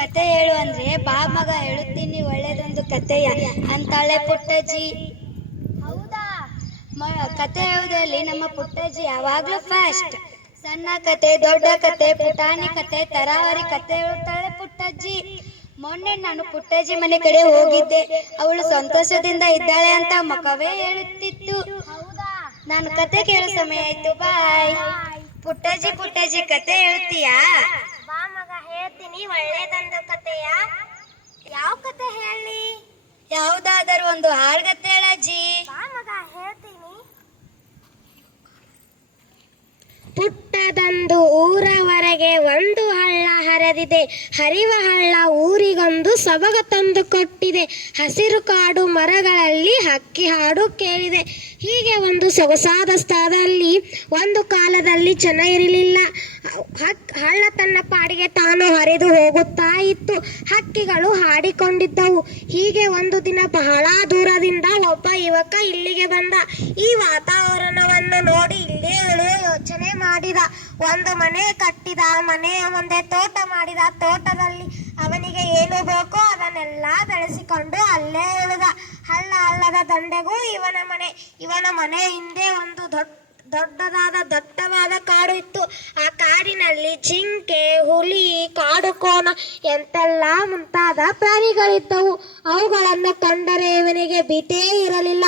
ಕತೆ ಹೇಳು ಅಂದ್ರೆ ಬಾ ಮಗ ಹೇಳುತ್ತೀನಿ ಒಳ್ಳೇದೊಂದು ಕತೆಯ ಅಂತಾಳೆ ಪುಟ್ಟಜ್ಜಿ. ಹೌದಾ? ಕತೆ ಹೇಳುವುದರಲ್ಲಿ ನಮ್ಮ ಪುಟ್ಟಜ್ಜಿ ಯಾವಾಗ್ಲೂ ಫಾಸ್ಟ್. ಸಣ್ಣ ಕತೆ, ದೊಡ್ಡ ಕತೆ, ಪುಟಾಣಿ ಕತೆ, ತರಾವರಿ ಕತೆ ಹೇಳುತ್ತಾಳೆ ಪುಟ್ಟಜ್ಜಿ. ಮೊನ್ನೆ ನಾನು ಪುಟ್ಟಜ್ಜಿ ಮನೆ ಕಡೆ ಹೋಗಿದ್ದೆ. ಅವಳು ಸಂತೋಷದಿಂದ ಇದ್ದಾಳೆ ಅಂತ ಮುಖವೇ ಹೇಳುತ್ತಿತ್ತು. ಹೌದಾ? ನಾನು ಕತೆ ಕೇಳೋ ಸಮಯ ಆಯ್ತು, ಬಾಯ್. ಪುಟ್ಟಜ್ಜಿ ಪುಟ್ಟಜ್ಜಿ ಕತೆ ಹೇಳ್ತೀಯಾ? ಬಾ ಮಗ ಹೇಳ್ತೀನಿ ಒಳ್ಳೇದೊಂದು ಕತೆಯ. ಯಾವ ಕತೆ ಹೇಳಿ? ಯಾವುದಾದರೂ ಒಂದು ಹಾಡ್ಗತೆ ಹೇಳಜ್ಜಿ. ಬಾ ಮಗ ಹೇಳ್ತೀನಿ. ಪುಟ್ಟದೊಂದು ಊರವರೆಗೆ ಒಂದು ಹಳ್ಳ ಹರಿದಿದೆ. ಹರಿವ ಹಳ್ಳ ಊರಿಗೊಂದು ಸೊಬಗ ತಂದು ಕೊಟ್ಟಿದೆ. ಹಸಿರು ಕಾಡು ಮರಗಳಲ್ಲಿ ಹಕ್ಕಿ ಹಾಡು ಕೇಳಿದೆ. ಹೀಗೆ ಒಂದು ಸೊಗಸಾದ ಸ್ಥಳದಲ್ಲಿ ಒಂದು ಕಾಲದಲ್ಲಿ ಜನ ಇರಲಿಲ್ಲ. ಹಳ್ಳ ತನ್ನ ಪಾಡಿಗೆ ತಾನು ಹರಿದು ಹೋಗುತ್ತಾ ಇತ್ತು. ಹಕ್ಕಿಗಳು ಹಾಡಿಕೊಂಡಿದ್ದವು. ಹೀಗೆ ಒಂದು ದಿನ ಬಹಳ ದೂರದಿಂದ ಒಬ್ಬ ಯುವಕ ಇಲ್ಲಿಗೆ ಬಂದ. ಈ ವಾತಾವರಣವನ್ನು ನೋಡಿ ಇಲ್ಲಿ ಉಳಿಯುವ ಯೋಚನೆ ಮಾಡಿದ. ಒಂದು ಮನೆ ಕಟ್ಟಿದ. ಮನೆಯ ಮುಂದೆ ತೋಟ ಮಾಡಿದ. ತೋಟದಲ್ಲಿ ಅವನಿಗೆ ಏನು ಬೇಕೋ ಅದನ್ನೆಲ್ಲ ಬೆಳೆಸಿಕೊಂಡು ಅಲ್ಲೇ ಉಳಿದ. ಹಳ್ಳದ ದಂಡೆಗೂ ಇವನ ಮನೆ ಹಿಂದೆ ಒಂದು ದೊಡ್ಡದಾದ ದಟ್ಟವಾದ ಕಾಡು ಇತ್ತು. ಆ ಕಾಡಿನಲ್ಲಿ ಜಿಂಕೆ, ಹುಲಿ, ಕಾಡುಕೋಣ ಎಂತೆಲ್ಲ ಮುಂತಾದ ಪ್ರಾಣಿಗಳಿದ್ದವು. ಅವುಗಳನ್ನು ಕಂಡರೆ ಇವನಿಗೆ ಭೀತೇ ಇರಲಿಲ್ಲ.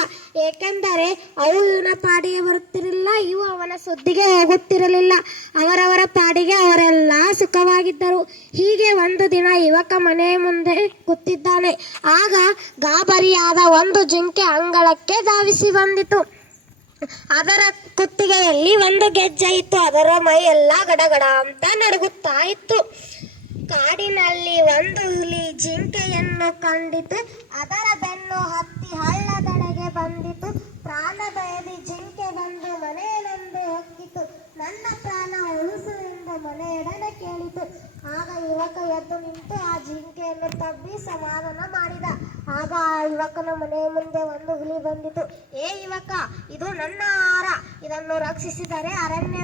ಏಕೆಂದರೆ ಅವು ಇವನ ಪಾಡಿಗೆ ಬರುತ್ತಿರಲಿಲ್ಲ, ಇವು ಅವನ ಸುದ್ದಿಗೆ ಹೋಗುತ್ತಿರಲಿಲ್ಲ. ಅವರವರ ಪಾಡಿಗೆ ಅವರೆಲ್ಲ ಸುಖವಾಗಿದ್ದರು. ಹೀಗೆ ಒಂದು ದಿನ ಯುವಕ ಮನೆ ಮುಂದೆ ಕೂತಿದ್ದಾನೆ. ಆಗ ಗಾಬರಿಯಾದ ಒಂದು ಜಿಂಕೆ ಅಂಗಳಕ್ಕೆ ಧಾವಿಸಿ ಬಂದಿತು. ಅದರ ಕುತ್ತಿಗೆಯಲ್ಲಿ ಒಂದು ಗೆಜ್ಜೆ ಇತ್ತು. ಅದರ ಮೈ ಎಲ್ಲ ಗಡಗಡ ಅಂತ ನಡುಗುತ್ತಾ ಇತ್ತು. ಕಾಡಿನಲ್ಲಿ ಒಂದು ಹುಲಿ ಜಿಂಕೆಯನ್ನು ಕಂಡಿತು. ಅದರ ಬೆನ್ನು ಹತ್ತಿ ಹಳ್ಳದಡೆಗೆ ಬಂದಿತು. ಪ್ರಾಣ ಭಯದಿ ಜಿಂಕೆ ಬಂದು ಮನೆಯೆಂದು ಹೊಕ್ಕಿತು. ನನ್ನ ಪ್ರಾಣ ಉಳಿಸು ಎಂದು ಮನೆಯೊಡನೆ ಕೇಳಿತು. ಆಗ ಯುವಕ ಎದ್ದು ನಿಂತು ಆ ಜಿಂಕೆಯನ್ನು ತಬ್ಬಿ ಸಮಾಧಾನ ಮಾಡಿದ. ಆಗ ಆ ಯುವಕನ ಮನೆಯ ಮುಂದೆ ಒಂದು ಹುಲಿ ಬಂದಿತು. ಏ ಯುವಕ, ಇದು ನನ್ನ ಆಹಾರ. ಇದನ್ನು ರಕ್ಷಿಸಿದರೆ ಅರಣ್ಯ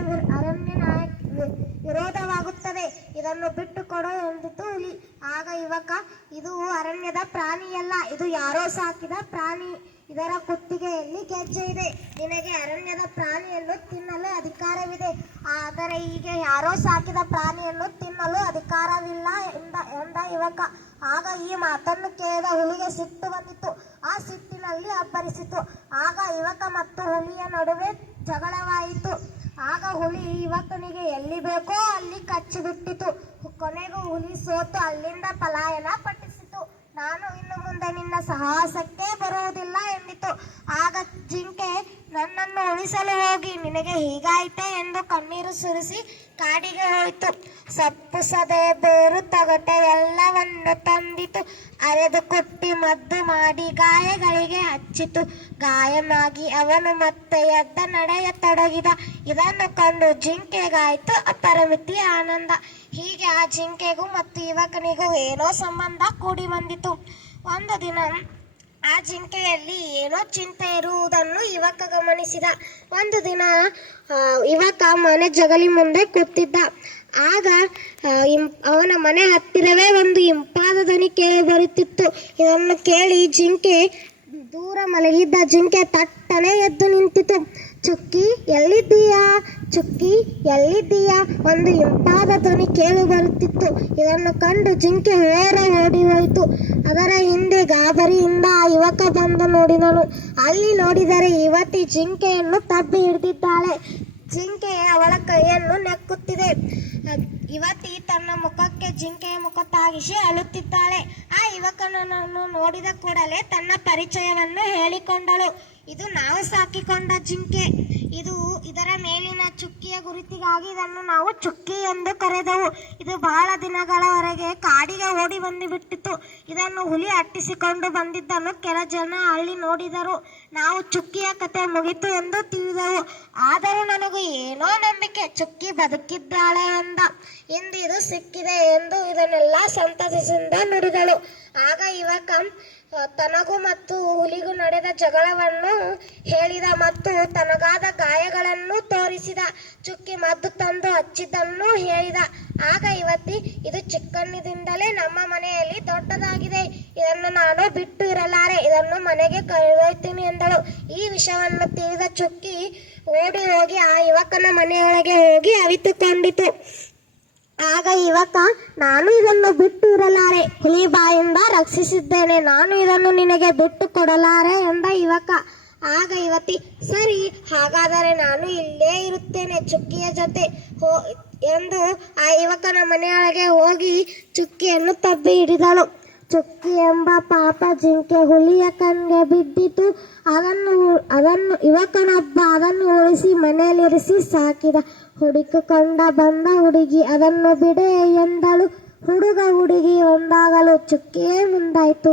ವಿರೋಧವಾಗುತ್ತದೆ. ಇದನ್ನು ಬಿಟ್ಟು ಕೊಡು ಎಂದಿತು ಹುಲಿ. ಆಗ ಯುವಕ, ಇದು ಅರಣ್ಯದ ಪ್ರಾಣಿಯಲ್ಲ, ಇದು ಯಾರೋ ಸಾಕಿದ ಪ್ರಾಣಿ. ಇದರ ಕುತ್ತಿಗೆಯಲ್ಲಿ ಗೆಜ್ಜೆ ಇದೆ. ನಿನಗೆ ಅರಣ್ಯದ ಪ್ರಾಣಿಯನ್ನು ತಿನ್ನಲು ಅಧಿಕಾರವಿದೆ, ಆದರೆ ಈಗ ಯಾರೋ ಸಾಕಿದ ಪ್ರಾಣಿಯನ್ನು ತಿನ್ನಲು ಅಧಿಕಾರವಿಲ್ಲ ಎಂದ ಯುವಕ. ಆಗ ಈ ಮಾತನ್ನು ಕೇಳಿದ ಹುಲಿಗೆ ಸಿಟ್ಟು ಬಂದಿತು. ಆ ಸಿಟ್ಟಿನಲ್ಲಿ ಅಬ್ಬರಿಸಿತು. ಆಗ ಯುವಕ ಮತ್ತು ಹುಲಿಯ ನಡುವೆ ಜಗಳವಾಯಿತು. ಆಗ ಹುಲಿ ಯುವಕನಿಗೆ ಎಲ್ಲಿ ಬೇಕೋ ಅಲ್ಲಿ ಕಚ್ಚಿಬಿಟ್ಟಿತು. ಕೊನೆಗೂ ಹುಲಿ ಸೋತು ಅಲ್ಲಿಂದ ಪಲಾಯನ ಪಟ್ಟಿಸಿತು. ನಾನು ಇನ್ನು ಮುಂದೆ ನಿನ್ನ ಸಾಹಸಕ್ಕೆ ಬರುವುದಿಲ್ಲ ಎಂದಿತು. ಆಗ ಜಿಂಕೆ, ನನ್ನನ್ನು ಉಳಿಸಲು ಹೋಗಿ ನಿನಗೆ ಹೀಗಾಯಿತೆ ಎಂದು ಕಣ್ಣೀರು ಸುರಿಸಿ ಕಾಡಿಗೆ ಹೋಯಿತು. ಸೊಪ್ಪು, ಸದೆ, ಬೇರು, ತೊಗಟೆ ಎಲ್ಲವನ್ನು ತಂದಿತು. ಅರೆದು ಕುಟ್ಟಿ ಮದ್ದು ಮಾಡಿ ಗಾಯಗಳಿಗೆ ಹಚ್ಚಿತು. ಗಾಯನಾಗಿ ಅವನು ಮತ್ತೆ ಎದ್ದ ನಡೆಯತೊಡಗಿದ. ಇದನ್ನು ಕಂಡು ಜಿಂಕೆಗಾಯಿತು ಅಪರಿಮಿತಿಯ ಆನಂದ. ಹೀಗೆ ಆ ಜಿಂಕೆಗೂ ಮತ್ತು ಯುವಕನಿಗೂ ಏನೋ ಸಂಬಂಧ ಕೂಡಿ ಬಂದಿತು. ಒಂದು ದಿನ ಆ ಜಿಂಕೆಯಲ್ಲಿ ಏನೋ ಚಿಂತೆ ಇರುವುದನ್ನು ಯುವಕ ಗಮನಿಸಿದ. ಒಂದು ದಿನ ಯುವಕ ಮನೆ ಜಗಲಿ ಮುಂದೆ ಕೂತಿದ್ದ. ಆಗ ಅವನ ಮನೆ ಹತ್ತಿರವೇ ಒಂದು ಇಂಪಾದ ಧ್ವನಿ ಕೇಳಿ ಬರುತ್ತಿತ್ತು. ಇದನ್ನು ಕೇಳಿ ದೂರ ಮಲಗಿದ್ದ ಜಿಂಕೆ ತಟ್ಟನೆ ಎದ್ದು ನಿಂತಿತು. ಚುಕ್ಕಿ ಎಲ್ಲಿದ್ದೀಯಾ, ಚುಕ್ಕಿ ಎಲ್ಲಿದ್ದೀಯಾ ಒಂದು ಇಂಪಾದ ಧ್ವನಿ ಕೇಳಿ ಬರುತ್ತಿತ್ತು. ಇದನ್ನು ಕಂಡು ಜಿಂಕೆ ಓಡಿ ಹೋಯಿತು. ಅದರ ಹಿಂದೆ ಗಾಬರಿಯಿಂದ ಆ ಯುವಕ ಬಂದು ನೋಡಿದನು. ಅಲ್ಲಿ ನೋಡಿದರೆ ಯುವತಿ ಜಿಂಕೆಯನ್ನು ತಬ್ಬಿ ಹಿಡಿದಿದ್ದಾಳೆ. ಜಿಂಕೆ ಅವಳ ಕೈಯನ್ನು ನೆಕ್ಕುತ್ತಿದೆ. ಯುವತಿ ತನ್ನ ಮುಖಕ್ಕೆ ಜಿಂಕೆಯ ಮುಖ ತಾಗಿಸಿ ಅಳುತ್ತಿದ್ದಾಳೆ. ಆ ಯುವಕನನ್ನು ನೋಡಿದ ಕೂಡಲೇ ತನ್ನ ಪರಿಚಯವನ್ನು ಹೇಳಿಕೊಂಡಳು. ಇದು ನಾವು ಸಾಕಿಕೊಂಡ ಜಿಂಕೆ. ಇದರ ಮೇಲಿನ ಚುಕ್ಕಿಯ ಗುರುತಿಗಾಗಿ ಇದನ್ನು ನಾವು ಚುಕ್ಕಿ ಎಂದು ಕರೆದೆವು. ಇದು ಬಹಳ ದಿನಗಳವರೆಗೆ ಕಾಡಿಗೆ ಓಡಿ ಬಂದುಬಿಟ್ಟಿತು. ಇದನ್ನು ಹುಲಿ ಅಟ್ಟಿಸಿಕೊಂಡು ಬಂದಿದ್ದನ್ನು ಕೆಲ ಜನ ಅಲ್ಲಿ ನೋಡಿದರು. ನಾವು ಚುಕ್ಕಿಯ ಕತೆ ಮುಗಿತು ಎಂದು ತಿಳಿದೆವು. ಆದರೂ ನನಗೂ ಏನೋ ನಂಬಿಕೆ, ಚುಕ್ಕಿ ಬದುಕಿದ್ದಾಳೆ ಎಂದ. ಇಂದು ಇದು ಸಿಕ್ಕಿದೆ ಎಂದು ಇದನ್ನೆಲ್ಲ ಸಂತಸದಿಂದ ನುಡಿದಳು. ಆಗ ಯುವಕ, ತನಗೂ ಮತ್ತು ಹುಲಿಗೂ ನಡೆದ ಜಗಳವನ್ನು ಹೇಳಿದ ಮತ್ತು ತನಗಾದ ಗಾಯಗಳನ್ನು ತೋರಿಸಿದ. ಚುಕ್ಕಿ ಮದ್ದು ತಂದು ಹಚ್ಚಿದ್ದನ್ನು ಹೇಳಿದ. ಆಗ ಯುವತಿ, ಇದು ಚಿಕ್ಕಂದಿನಿಂದಲೇ ನಮ್ಮ ಮನೆಯಲ್ಲಿ ದೊಡ್ಡದಾಗಿದೆ, ಇದನ್ನು ನಾನು ಬಿಟ್ಟು ಇರಲಾರೆ, ಇದನ್ನು ಮನೆಗೆ ಕೊಂಡೊಯ್ತೀನಿ ಎಂದಳು. ಈ ವಿಷಯವನ್ನು ತಿಳಿದ ಚುಕ್ಕಿ ಓಡಿ ಹೋಗಿ ಆ ಯುವಕನ ಮನೆಯೊಳಗೆ ಹೋಗಿ ಅವಿತುಕೊಂಡಿತು. ಆಗ ಯುವಕ, ನಾನು ಇದನ್ನು ಬಿಟ್ಟು ಇರಲಾರೆ, ಹುಲಿ ಬಾಯಿಂದ ರಕ್ಷಿಸಿದ್ದೇನೆ, ನಾನು ಇದನ್ನು ನಿನಗೆ ಬಿಟ್ಟು ಕೊಡಲಾರೆ ಎಂದ ಯುವಕ. ಆಗ ಯುವತಿ, ಸರಿ, ಹಾಗಾದರೆ ನಾನು ಇಲ್ಲೇ ಇರುತ್ತೇನೆ ಚುಕ್ಕಿಯ ಜೊತೆ ಎಂದು ಆ ಯುವಕನ ಮನೆಯೊಳಗೆ ಹೋಗಿ ಚುಕ್ಕಿಯನ್ನು ತಬ್ಬಿ ಹಿಡಿದಳು. ಚುಕ್ಕಿ ಎಂಬ ಪಾಪ ಜಿಂಕೆ ಹುಲಿಯ ಕಣ್ಣಿಗೆ ಬಿದ್ದಿತು. ಅದನ್ನು ಯುವಕನೊಬ್ಬ ಅದನ್ನು ಉಳಿಸಿ ಮನೆಯಲ್ಲಿರಿಸಿ ಸಾಕಿದ. ಹುಡುಕಿಕೊಂಡ ಬಂದ ಹುಡುಗಿ ಅದನ್ನು ಬಿಡೆ ಎಂದಳು. ಹುಡುಗ ಹುಡುಗಿ ಒಂದಾಗಲು ಚುಕ್ಕಿಯೇ ಮುಂದಾಯಿತು.